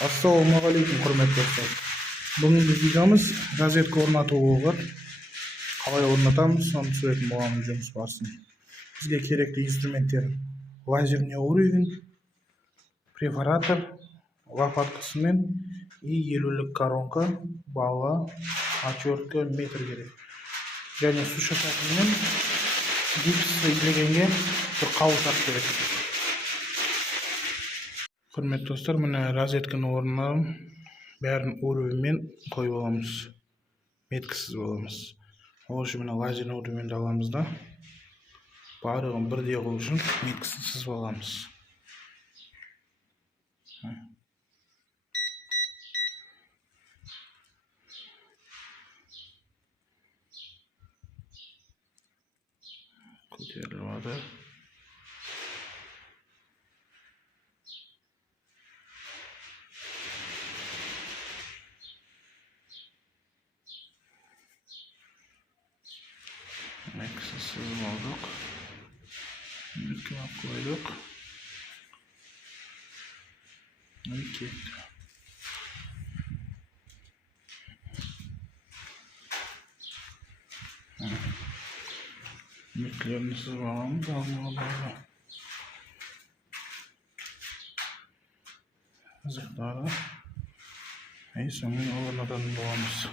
Ассалаумағалейкум, құрметті достар. Бүгінгі видеомыз розетка орнату болады. Қалай орнатамыз, соны түсіретін боламыз жұмыс барысын. Бізге керекті инструменттер: лазерный уровень, препаратор, лопаткасымен и елулік коронка, бала, отвертка, метр керек. Және су шашатынмен гипс илегенге бір қауытақ керек. Құрметті достар, міне розетканың орнына бәрін уровеньмен қойып аламыз. Меткісіз боламыз. Ол үшін міне лазерный уровеньді аламыз да, барлығын бірдей қылу үшін меткісіз боламыз. Көтеріліп жатыр. Metksiz olduk. Metki'ye koyduk. Metki. Metkilerini sızmamamız lazım. Zıkları. Neyse, onu oradan dolamız.